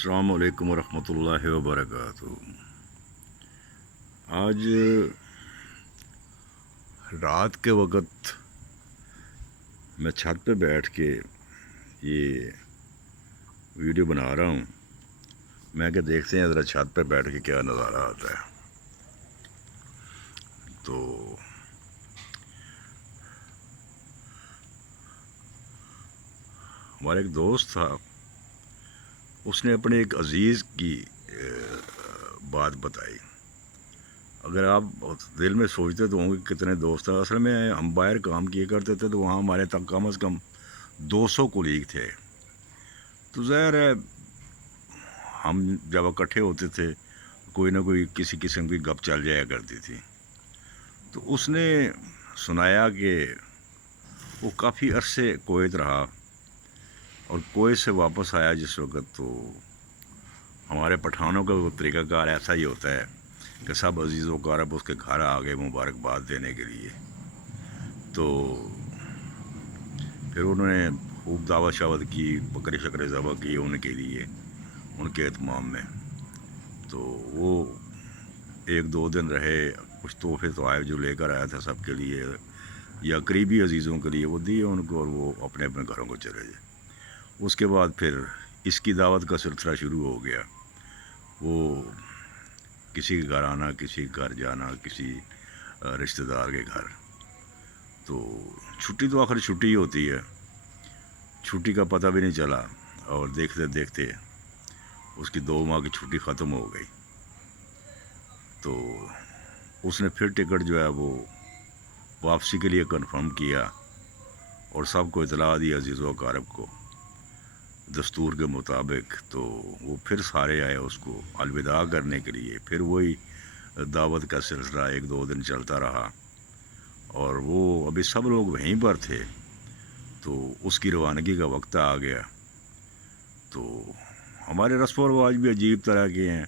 السلام علیکم ورحمۃ اللہ وبرکاتہ۔ آج رات کے وقت میں چھت پہ بیٹھ کے یہ ویڈیو بنا رہا ہوں۔ میں کہ دیکھتے ہیں ذرا چھت پہ بیٹھ کے کیا نظارہ آتا ہے۔ تو ہمارا ایک دوست تھا، اس نے اپنے ایک عزیز کی بات بتائی۔ اگر آپ دل میں سوچتے تو ہوں گے کتنے دوست ہیں، اصل میں ہم باہر کام کیے کرتے تھے تو وہاں ہمارے تک کم از کم 200 کولیگ تھے۔ تو ظاہر ہے ہم جب اکٹھے ہوتے تھے کوئی نہ کوئی کسی قسم کی گپ چل جایا کرتی تھی۔ تو اس نے سنایا کہ وہ کافی عرصے کویت رہا اور کویت سے واپس آیا جس وقت، تو ہمارے پٹھانوں کا وہ طریقہ کار ایسا ہی ہوتا ہے کہ سب عزیز و اقارب اس کے گھر آ گئے مبارکباد دینے کے لیے۔ تو پھر انہوں نے خوب دعوت شاوت کی، بکرے شکرے ذبح کی ان کے لیے، ان کے اہتمام میں۔ تو وہ 1-2 دن رہے، کچھ تحفے تحائف جو لے کر آیا تھا سب کے لیے یا قریبی عزیزوں کے لیے وہ دیے ان کو، اور وہ اپنے اپنے گھروں کو چلے گئے۔ اس کے بعد پھر اس کی دعوت کا سلسلہ شروع ہو گیا۔ وہ کسی کے گھر آنا، کسی کے گھر جانا، کسی رشتہ دار کے گھر۔ تو چھٹی تو آخر چھٹی ہی ہوتی ہے، چھٹی کا پتہ بھی نہیں چلا، اور دیکھتے دیکھتے اس کی 2 ماہ کی چھٹی ختم ہو گئی۔ تو اس نے پھر ٹکٹ جو ہے وہ واپسی کے لیے کنفرم کیا اور سب کو اطلاع دی، عزیز و اقارب کو، دستور کے مطابق۔ تو وہ پھر سارے آئے اس کو الوداع کرنے کے لیے۔ پھر وہی دعوت کا سلسلہ 1-2 دن چلتا رہا، اور وہ ابھی سب لوگ وہیں پر تھے۔ تو اس کی روانگی کا وقت آ گیا۔ تو ہمارے رسم و رواج بھی عجیب طرح کے ہیں،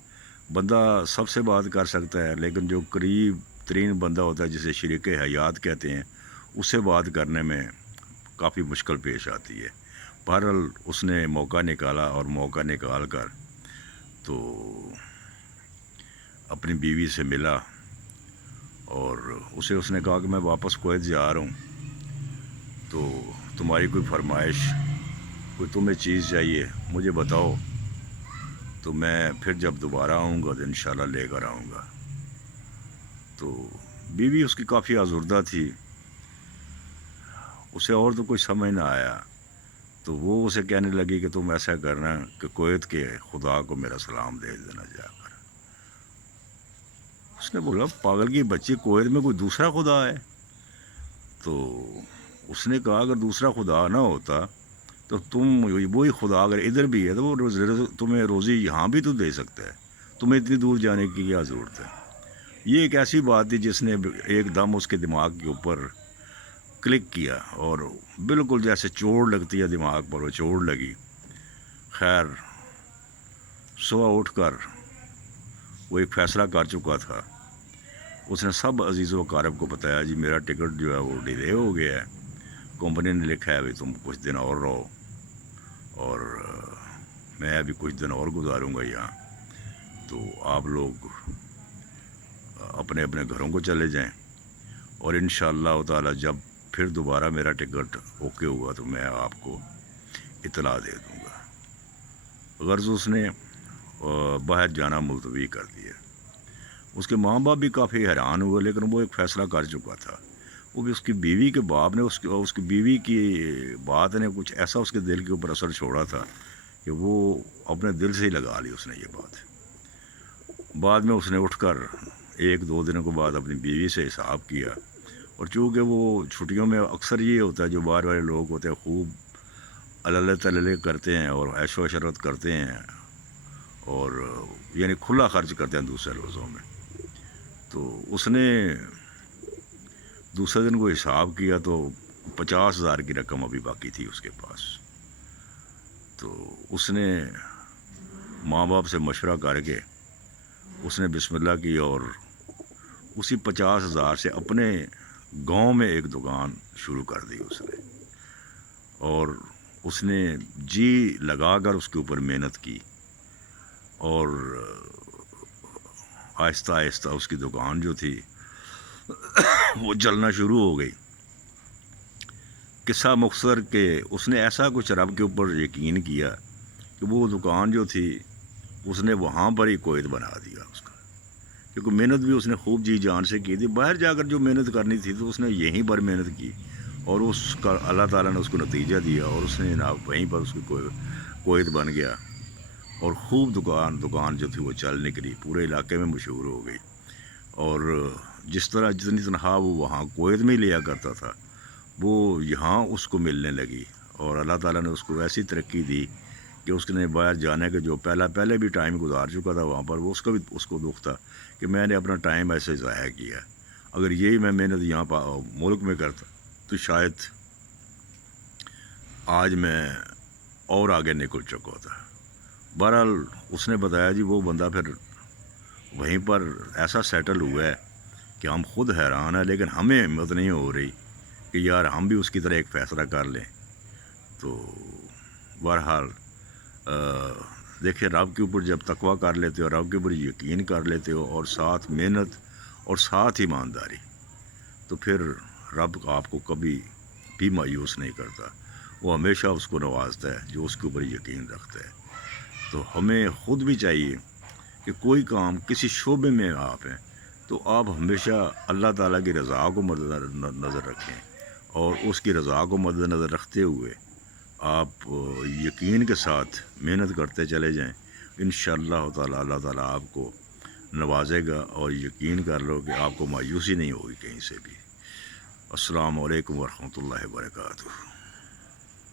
بندہ سب سے بات کر سکتا ہے لیکن جو قریب ترین بندہ ہوتا ہے جسے شریک حیات کہتے ہیں، اس سے بات کرنے میں کافی مشکل پیش آتی ہے۔ بہرحال اس نے موقع نکالا، اور موقع نکال کر تو اپنی بیوی سے ملا، اور اسے اس نے کہا کہ میں واپس کویت جا رہا ہوں، تو تمہاری کوئی فرمائش، کوئی تمہیں چیز چاہیے مجھے بتاؤ، تو میں پھر جب دوبارہ آؤں گا تو انشاءاللہ لے کر آؤں گا۔ تو بیوی اس کی کافی آزردہ تھی، اسے اور تو کچھ سمجھ نہ آیا۔ تو وہ اسے کہنے لگی کہ تم ایسا کرنا کہ کویت کے خدا کو میرا سلام دے دینا جا کر۔ اس نے بولا پاگل کی بچی، کویت میں کوئی دوسرا خدا ہے؟ تو اس نے کہا اگر دوسرا خدا نہ ہوتا تو تم وہی خدا اگر ادھر بھی ہے تو وہ تمہیں روزی یہاں بھی تو دے سکتا ہے، تمہیں اتنی دور جانے کی کیا ضرورت ہے؟ یہ ایک ایسی بات تھی جس نے ایک دم اس کے دماغ کے اوپر کلک کیا، اور بالکل جیسے چوٹ لگتی ہے دماغ پر، وہ چوٹ لگی۔ خیر صبح اٹھ کر وہ ایک فیصلہ کر چکا تھا۔ اس نے سب عزیز و اقارب کو بتایا جی میرا ٹکٹ جو ہے وہ ڈیلے ہو گیا ہے، کمپنی نے لکھا ہے ابھی تم کچھ دن اور رہو، اور میں ابھی کچھ دن اور گزاروں گا یہاں، تو آپ لوگ اپنے اپنے گھروں کو چلے جائیں، اور انشاءاللہ تعالی جب پھر دوبارہ میرا ٹکٹ اوکے ہوا تو میں آپ کو اطلاع دے دوں گا۔ غرض اس نے باہر جانا ملتوی کر دیا۔ اس کے ماں باپ بھی کافی حیران ہوئے، لیکن وہ ایک فیصلہ کر چکا تھا۔ وہ بھی اس کی بیوی کے باپ نے اس کی بیوی کی بات نے کچھ ایسا اس کے دل کے اوپر اثر چھوڑا تھا کہ وہ اپنے دل سے ہی لگا لی اس نے یہ بات۔ بعد میں اس نے اٹھ کر 1-2 دنوں کے بعد اپنی بیوی سے حساب کیا، اور چونکہ وہ چھٹیوں میں اکثر یہ ہوتا ہے جو باہر والے لوگ ہوتے ہیں خوب اللہ تللے کرتے ہیں اور عیش و عشرت کرتے ہیں، اور یعنی کھلا خرچ کرتے ہیں دوسرے روزوں میں۔ تو اس نے دوسرے دن کو حساب کیا تو 50,000 کی رقم ابھی باقی تھی اس کے پاس۔ تو اس نے ماں باپ سے مشورہ کر کے اس نے بسم اللہ کی، اور اسی 50,000 سے اپنے گاؤں میں ایک دکان شروع کر دی اس نے، اور اس نے جی لگا کر اس کے اوپر محنت کی، اور آہستہ آہستہ اس کی دکان جو تھی وہ چلنا شروع ہو گئی۔ قصہ مختصر کہ اس نے ایسا کچھ رب کے اوپر یقین کیا کہ وہ دکان جو تھی اس نے وہاں پر ہی کویت بنا دیا اس کا، کیونکہ محنت بھی اس نے خوب جی جان سے کی تھی۔ باہر جا کر جو محنت کرنی تھی تو اس نے یہیں پر محنت کی، اور اس کا اللہ تعالیٰ نے اس کو نتیجہ دیا، اور اس نے جناب وہیں پر اس کی کویت بن گیا، اور خوب دکان جو تھی وہ چل نکلی، پورے علاقے میں مشہور ہو گئی۔ اور جس طرح جتنی تنخواہ وہ وہاں کویت میں لیا کرتا تھا وہ یہاں اس کو ملنے لگی، اور اللہ تعالیٰ نے اس کو ایسی ترقی دی کہ اس نے باہر جانے کے جو پہلے بھی ٹائم گزار چکا تھا وہاں پر، وہ اس کو دکھ تھا کہ میں نے اپنا ٹائم ایسے ضائع کیا، اگر یہی میں محنت یہاں پر ملک میں کرتا تو شاید آج میں اور آگے نکل چکا ہوتا۔ بہرحال اس نے بتایا جی وہ بندہ پھر وہیں پر ایسا سیٹل ہوا ہے کہ ہم خود حیران ہیں، لیکن ہمیں ہمت نہیں ہو رہی کہ یار ہم بھی اس کی طرح ایک فیصلہ کر لیں۔ تو بہرحال دیکھیں، رب کے اوپر جب تقویٰ کر لیتے ہو، رب کے اوپر یقین کر لیتے ہو، اور ساتھ محنت اور ساتھ ایمانداری، تو پھر رب آپ کو کبھی بھی مایوس نہیں کرتا، وہ ہمیشہ اس کو نوازتا ہے جو اس کے اوپر یقین رکھتا ہے۔ تو ہمیں خود بھی چاہیے کہ کوئی کام کسی شعبے میں آپ ہیں تو آپ ہمیشہ اللہ تعالیٰ کی رضا کو مد نظر رکھیں، اور اس کی رضا کو مد نظر رکھتے ہوئے آپ یقین کے ساتھ محنت کرتے چلے جائیں۔ انشاءاللہ تعالیٰ اللہ تعالیٰ آپ کو نوازے گا، اور یقین کر لو کہ آپ کو مایوسی نہیں ہوگی کہیں سے بھی۔ السلام علیکم ورحمۃ اللہ وبرکاتہ۔